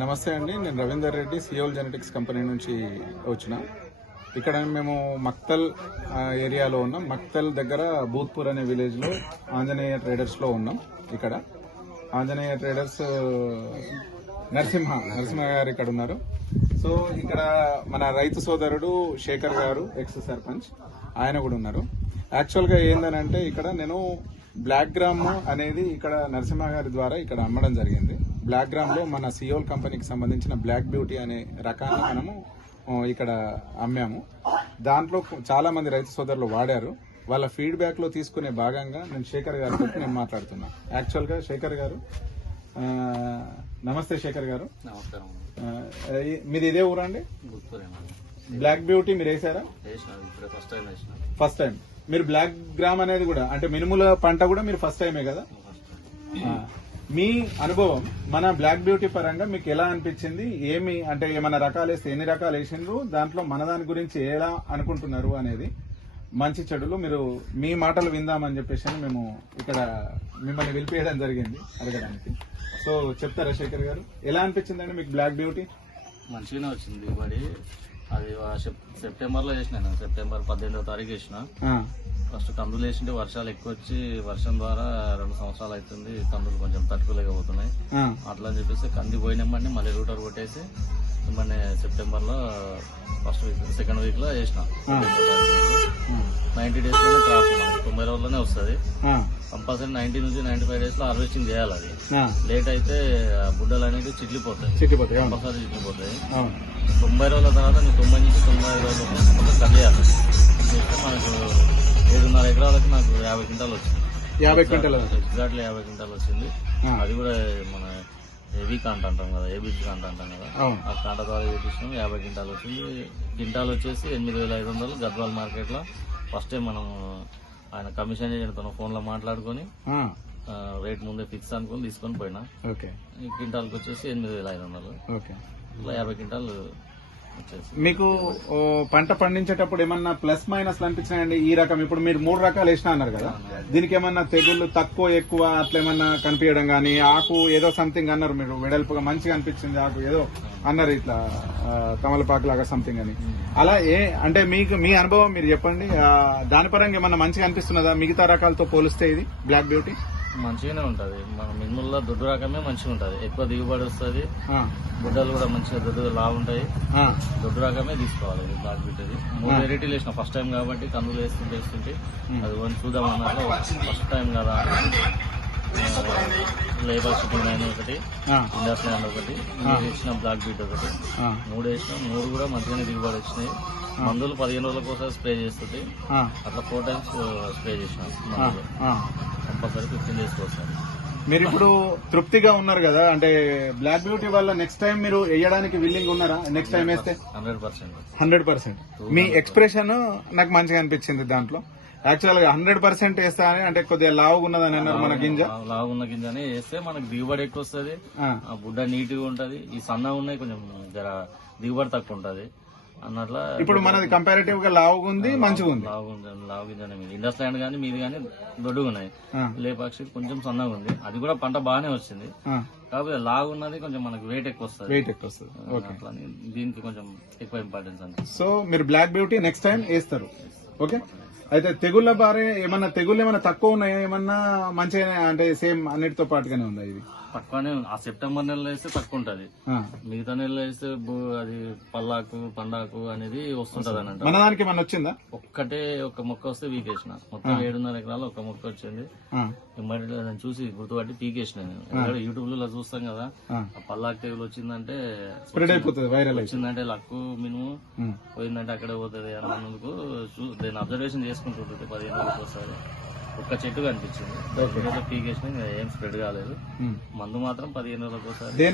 నమస్తే అండి, నేను Ravinder Reddy Seoul genetics company నుంచి వచ్చిన. ఇక్కడ మేము మక్తల్ ఏరియాలో ఉన్నాం. మక్తల్ దగ్గర భూత్పూర్ అనే విలేజ్ లో ఆంజనేయ ట్రేడర్స్ లో ఉన్నాం. ఇక్కడ ఆంజనేయ ట్రేడర్స్ నరసింహ గారు ఇక్కడ ఉన్నారు. సో ఇక్కడ మన రైతు సోదరుడు శేఖర్ గారు, ఎక్స్ సర్పంచ్, ఆయన కూడా ఉన్నారు. యాక్చువల్ గా ఏందనంటే ఇక్కడ నేను బ్లాక్ గ్రామ్ అనేది ఇక్కడ నరసింహ గారి ద్వారా ఇక్కడ అమ్మడం జరిగింది. బ్లాక్ గ్రామ్ లో మన సియోల్ కంపెనీకి సంబంధించిన బ్లాక్ బ్యూటీ అనే రకాన్ని మనము ఇక్కడ అమ్మాము. దాంట్లో చాలా మంది రైతు సోదరులు వాడారు. వాళ్ళ ఫీడ్బ్యాక్ లో తీసుకునే భాగంగా నేను శేఖర్ గారితో నేను మాట్లాడుతున్నా. యాక్చువల్ గా శేఖర్ గారు, నమస్తే శేఖర్ గారు. నమస్కారం. మీది ఇదే ఊరండి? బ్లాక్ బ్యూటీ మీరు వేసారా? First time. మీరు బ్లాక్ గ్రామ్ అనేది కూడా అంటే మినుముల పంట కూడా మీరు ఫస్ట్ టైమే కదా? మీ అనుభవం మన బ్లాక్ బ్యూటీ పరంగా మీకు ఎలా అనిపించింది? ఏమి అంటే ఏమైనా రకాలు వేస్తే ఎన్ని రకాలు వేసిండ్రు, దాంట్లో మన దాని గురించి ఎలా అనుకుంటున్నారు అనేది మంచి చెడులు మీరు మీ మాటలు విందామని చెప్పేసి మేము ఇక్కడ మిమ్మల్ని పిలిపియడం జరిగింది అడగడానికి. సో చెప్తారా శేఖర్ గారు, ఎలా అనిపించిందండి మీకు బ్లాక్ బ్యూటీ? మంచిగానే వచ్చింది దిగుబడి. అది సెప్టెంబర్ లో వేసిన, సెప్టెంబర్ 18వ తారీఖు వేసిన. ఫస్ట్ కందులు వేసింటే వర్షాలు ఎక్కువ వచ్చి వర్షం ద్వారా 2 సంవత్సరాలు అవుతుంది కందులు కొంచెం తట్టుకోలేకపోతున్నాయి. అట్లా అని చెప్పేసి కంది పోయినామని మళ్ళీ రూటర్ కొట్టేసి మన సెప్టెంబర్ లో ఫస్ట్ వీక్ సెకండ్ వీక్ లో వేసిన. 90 డేస్ లోనే క్రాప్ 90 రోజుల్లోనే వస్తుంది. కంపల్సరీ 90 నుంచి 95 డేస్ లో హార్వెస్టింగ్ చేయాలి. అది లేట్ అయితే బుడ్డలు అనేది చిట్లిపోతాయి, కంపల్సరీ చిట్లిపోతాయి. 90 రోజుల తర్వాత 90 నుంచి 95 రోజులు కట్ చేయాలి. మనకు 7.5 ఎకరాలకు నాకు 50 క్వింటాలు వచ్చింది. 50 క్వింటాలు ఎగ్జాక్ట్లీ 50 క్వింటాలు వచ్చింది. అది కూడా మన హెవీ కాంట అంటాం కదా, ఏబిజ్ కాంట అంటాం కదా, ఆ కాంట ద్వారా చేపించినాం. 50 క్వింటాలు వచ్చింది. క్వింటాల్ వచ్చేసి 8,500 గద్వాల్ మార్కెట్ లో. ఫస్ట్ టైం మనం ఆయన కమిషన్ ఏజెంట్ ఫోన్ లో మాట్లాడుకుని రేట్ ముందే ఫిక్స్ అనుకుని తీసుకొని పోయినా. ఈ క్వింటాల్కి వచ్చేసి 8,500. ఇట్లా 50 క్వింటాలు. మీకు పంట పండించేటప్పుడు ఏమన్నా ప్లస్ మైనస్ అనిపించినాయండి? ఈ రకం ఇప్పుడు మీరు 3 రకాలు వేసినా అన్నారు కదా, దీనికి ఏమన్నా తెగుళ్ళు తక్కువ ఎక్కువ అట్లా ఏమన్నా కనిపించడం గానీ, ఆకు ఏదో సంథింగ్ అన్నారు మీరు, వెడల్పుగా మంచిగా అనిపించింది ఆకు ఏదో అన్నారు, ఇట్లా కమలపాకు లాగా సంథింగ్ అని. అలా అంటే మీకు మీ అనుభవం మీరు చెప్పండి. దాని పరంగా ఏమన్నా మంచిగా అనిపిస్తున్నదా మిగతా రకాలతో పోలిస్తే? ఇది బ్లాక్ బ్యూటీ మంచిగానే ఉంటది. మన మినుముల్లో దొడ్డు రకమే మంచిగా ఉంటది, ఎక్కువ దిగుబడి వస్తుంది. గుడ్డలు కూడా మంచిగా దొడ్డు లావు ఉంటాయి. దొడ్డు రకమే తీసుకోవాలి బ్లాక్ బ్యూటీ. 3 వెరైటీలు వేసిన ఫస్ట్ టైం కాబట్టి కందులు వేస్తుంటే అది చూద్దాం అన్నట్లు ఫస్ట్ టైం కదా. లేబర్ షిప్పింగ్ అయిన ఒకటి, ఇండస్ ల్యాండ్ ఒకటి, వేసిన బ్లాక్ బ్యూటీ ఒకటి, 3 వేసిన. 3 కూడా మంచిగానే దిగుబడి వచ్చినాయి. మందులు 15 రోజుల కోసం స్ప్రే చేస్తుంది. అట్లా 4 టైమ్స్ స్ప్రే చేసిన మందులు. కంపల్సరీ 15 డేస్ వస్తుంది. మీరు ఇప్పుడు తృప్తిగా ఉన్నారు కదా, అంటే బ్లాక్ బ్యూటీ వల్ల నెక్స్ట్ టైం మీరు వేయడానికి విల్లింగ్ ఉన్నారా? నెక్స్ట్ టైం వేస్తే 100%. మీ ఎక్స్ప్రెషన్ నాకు మంచిగా అనిపించింది దాంట్లో. యాక్చువల్ గా 100% వేస్తా అని అంటే కొద్దిగా లావుగా ఉన్నదని అన్నారు. మన గింజ లావున్న గింజని వేస్తే మనకు దిగుబడి ఎక్కువ వస్తుంది, బుడ్డ నీట్ గా ఉంటది. ఈ సన్నగా ఉన్నాయి కొంచెం జర దిగుబడి తక్కువ ఉంటది అన్నట్ల. ఇప్పుడు మనది కంపారిటివ్ గా లావుగా ఉంది, మంచిగా ఉంది. లావు గింజనే మీది ఇండస్ ల్యాండ్ గానీ మీది గానీ దొడ్డుగా ఉన్నాయి. లేపాక్షి కొంచెం సన్నగా ఉంది, అది కూడా పంట బాగానే వచ్చింది. కాకపోతే లావు ఉన్నది కొంచెం మనకు వెయిట్ ఎక్కువ వస్తుంది. అట్లా దీనికి కొంచెం ఎక్కువ ఇంపార్టెన్స్ అండి. సో మీరు బ్లాక్ బ్యూటీ నెక్స్ట్ టైం వేస్తారు. ఓకే. అయితే తెగుళ్ల బారే ఏమన్నా తక్కువ ఉన్నాయా? ఏమన్నా మంచిగా అంటే సేమ్ అన్నిటితో పాటుగానే ఉందా? ఇది తక్కువనే. ఆ సెప్టెంబర్ నెలలో వేస్తే తక్కువ ఉంటది, మిగతా నెలలో వేస్తే అది పల్లాకు పండాకు అనేది వస్తుంటది అన్నట్టు. మన దానికి మన వచ్చిందా? ఒక్కటే ఒక మొక్క వస్తే పీకేసిన. మొత్తం 7.5 ఎకరాలు ఒక మొక్క వచ్చింది. నేను చూసి గుర్తుపట్టి పీకేసిన. యూట్యూబ్ లో చూస్తాం కదా, పల్లాకు తెగులు వచ్చిందంటే స్ప్రెడ్ అయిపోతుంది, వైరల్ వచ్చిందంటే లక్కు మినుము పోయిందంటే అక్కడే పోతుంది అన్నందుకు దాన్ని అబ్జర్వేషన్ చేసుకుంటుంటుంది. 15 రోజులకు వస్తుంది. ఒక్క చెట్టు కనిపించింది, పీకేసిన, ఏం స్ప్రెడ్ కాలేదు. మందు మాత్రం 15 రోజులకు వస్తుంది.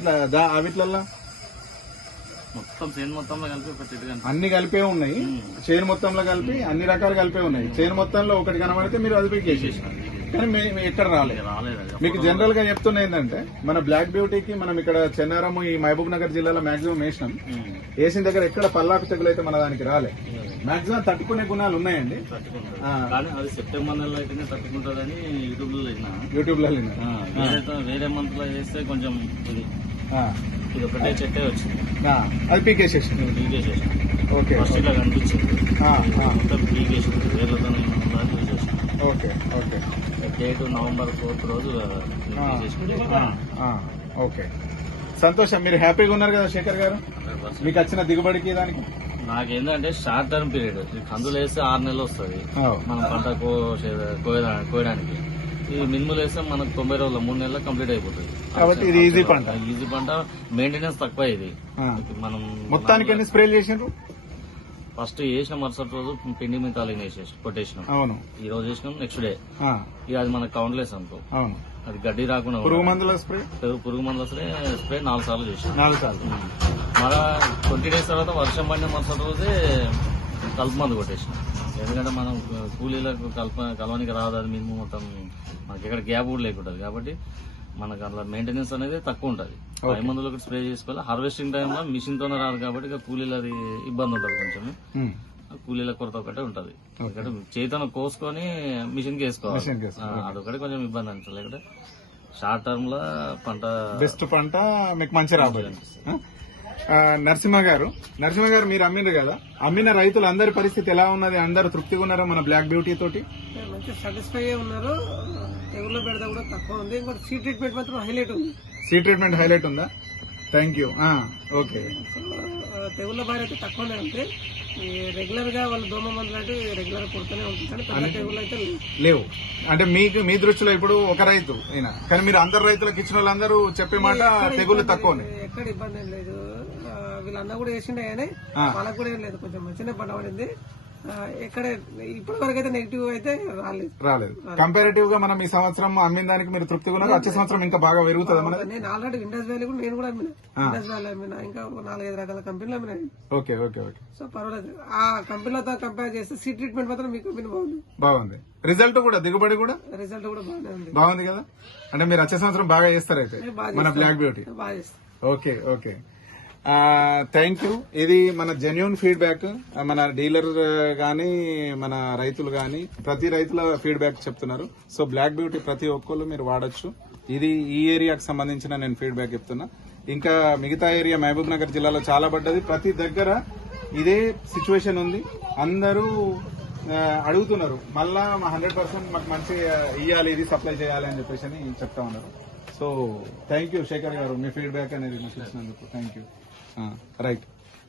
మొత్తం చేను మొత్తంలో కలిపి ఒక చెట్టు కనిపి అన్ని కలిపే ఉన్నాయి. చేను మొత్తంలో కలిపి అన్ని రకాలు కలిపే ఉన్నాయి. చేను మొత్తంలో ఒకటి కనబడితే మీరు అది పీకేసేసిన, కానీ ఎక్కడ రాలేదు. మీకు జనరల్ గా చెప్తున్నా ఏంటంటే, మన బ్లాక్ బ్యూటీకి మనం ఇక్కడ చెన్నారం ఈ మహబూబ్ నగర్ జిల్లాలో మాక్సిమం వేసినాం. వేసిన దగ్గర ఎక్కడ పల్లాకు తెగులు అయితే మన దానికి రాలే. మాక్సిమం తట్టుకునే గుణాలు ఉన్నాయండి. కానీ అది సెప్టెంబర్ నెలలో అయితేనే తట్టుకుంటుందని యూట్యూబ్ లో యూట్యూబ్ లో వేరే మంత్ లో వేస్తే కొంచెం ఇది ఒకటే చెట్టే వచ్చింది, అది పీకేసేసి. పీకేసేసి ఓకే, ఫస్ట్ ఇట్లా కనిపించింది, మొత్తం పీకేసి వేర్లతో యూజ్ చేసాం. Okay okay. Date November 4th రోజు ఓకే, సంతోషం. మీరు హ్యాపీగా ఉన్నారు కదా శేఖర్ గారు, మీకు వచ్చిన దిగుబడికి దానికి? నాకేంటంటే షార్ట్ టర్మ్ పీరియడ్, కందులు వేస్తే 6 నెలలు వస్తుంది మనం పంట కోయడానికి. ఈ మినుములు వేస్తే మనకు 90 రోజులు 3 నెలలు కంప్లీట్ అయిపోతుంది. కాబట్టి ఇది ఈజీ పంట. ఈజీ పంట, మెయింటెనెన్స్ తక్కువ. ఇది మనం మొత్తానికి ఎన్ని స్ప్రేలు చేసినారు? ఫస్ట్ వేసిన మరుసటి రోజు పిండి మితాలిని కొట్టేసినాం. అవును, ఈ రోజు వేసినాం, నెక్స్ట్ డే. ఇక అది మనకు కౌంట్లెస్ అనుకో. అవును, అది గడ్డి రాకుండా పురుగు మందుల స్ప్రే 4 సార్లు చేసినాం. 4 సార్లు. మళ్ళా 20 days తర్వాత వర్షం పడిన మరుసటి రోజే కలుపు మందు కొట్టేసినాం. ఎందుకంటే మనం కూలీలకు కలవనికి రాదు, అది మినిమం మొత్తం మనకి ఎక్కడ గ్యాప్ కూడా లేకుంటుంది. కాబట్టి మనకు అట్లా మెయింటెనెన్స్ అనేది తక్కువ ఉంటుంది. పై మందులు ఒకటి స్ప్రే చేసుకోవాలి. హార్వెస్టింగ్ టైంలో మిషన్ తోనే రాదు కాబట్టి ఇక కూలీలు అది ఇబ్బంది ఉంటుంది కొంచెం. కూలీల కొరత ఒకటే ఉంటది. ఎందుకంటే చేతను కోసుకొని మిషన్ కి వేసుకోవాలి, అదొకటి కొంచెం ఇబ్బంది అనిపిస్తుంది. లేకపోతే షార్ట్ టర్మ్ లో పంట బెస్ట్ పంట, మీకు మంచి రాబోయే. నరసింహ గారు మీరు అమ్మినారు కదా, అమ్మిన రైతులు అందరి పరిస్థితి ఎలా ఉన్నది? అందరు తృప్తిగా ఉన్నారా మన బ్లాక్ బ్యూటీ తోటి? మంచి సాటిస్ఫై ఉన్నారు. తెగుళ్ళ బెడద కూడా తక్కువ ఉంది. ఇంకోటి సీ ట్రీట్మెంట్ మాత్రం హైలైట్ ఉంది. సీ ట్రీట్మెంట్ హైలైట్ ఉందా? Thank you. ఓకే, తెగుళ్ళ బారి అయితే తక్కువనే ఉంది. రెగ్యులర్ గా వాళ్ళు దోమ మందులు అంటే రెగ్యులర్ కొడుతూనే ఉంటుంది, కానీ తెగుళ్ళు అయితే లేవు. అంటే మీ దృష్టిలో ఇప్పుడు ఒక రైతు అయినా, కానీ మీరు అందరు రైతులకు ఇచ్చిన వాళ్ళందరూ చెప్పే మాట తెగుళ్ళు తక్కువ. ఎక్కడ ఇబ్బంది ఏం లేదు. వీళ్ళందరూ కూడా వేసిండే కానీ వాళ్ళకు కూడా ఏం లేదు, కొంచెం మంచిగా పంట పడింది. ఎక్కడ ఇప్పటి వరకు అయితే నెగిటివ్ అయితే రాలేదు. కంపారిటివ్ గా మనం ఈ సంవత్సరం అమ్మిన దానికి మీరు తృప్తిగా ఉన్నారు? వచ్చే సంవత్సరం ఇంకా బాగా పెరుగుతుంది మన? నేను ఆల్రెడీ ఇండస్ వ్యాలీ కూడా నేను కూడా అమ్మినా, ఇండస్ వ్యాలీ అమ్మినా, ఇంకా 4-5 రకాల కంపెనీలు అమ్మినా. Okay okay okay. సో పర్వాలేదు. ఆ కంపెనీలతో కంపేర్ చేస్తే సీ ట్రీట్మెంట్ మాత్రం మీ కంపెనీ బాగుంది. రిజల్ట్ కూడా, దిగుబడి కూడా బాగానే ఉంది. బాగుంది కదా? అంటే మీరు వచ్చే సంవత్సరం బాగా చేస్తారు అయితే మన బ్లాక్ బ్యూటీ? బాగా చేస్తారు. Okay okay, thank you. ఇది మన జెన్యూన్ ఫీడ్బ్యాక్. మన డీలర్ గానీ మన రైతులు గానీ ప్రతి రైతుల ఫీడ్బ్యాక్ చెప్తున్నారు. సో బ్లాక్ బ్యూటీ ప్రతి ఒక్కళ్ళు మీరు వాడచ్చు. ఇది ఈ ఏరియాకి సంబంధించిన నేను ఫీడ్బ్యాక్ చెప్తున్నా. ఇంకా మిగతా ఏరియా మహబూబ్ నగర్ జిల్లాలో చాలా పడ్డది. ప్రతి దగ్గర ఇదే సిచ్యువేషన్ ఉంది. అందరూ అడుగుతున్నారు మళ్ళా 100% మాకు మంచి ఇవ్వాలి, ఇది సప్లై చేయాలి అని చెప్పేసి అని చెప్తా ఉన్నారు. సో థ్యాంక్ యూ శేఖర్ గారు, మీ ఫీడ్బ్యాక్ అనేది నాకు ఇచ్చినందుకు థ్యాంక్ యూ. రైట్.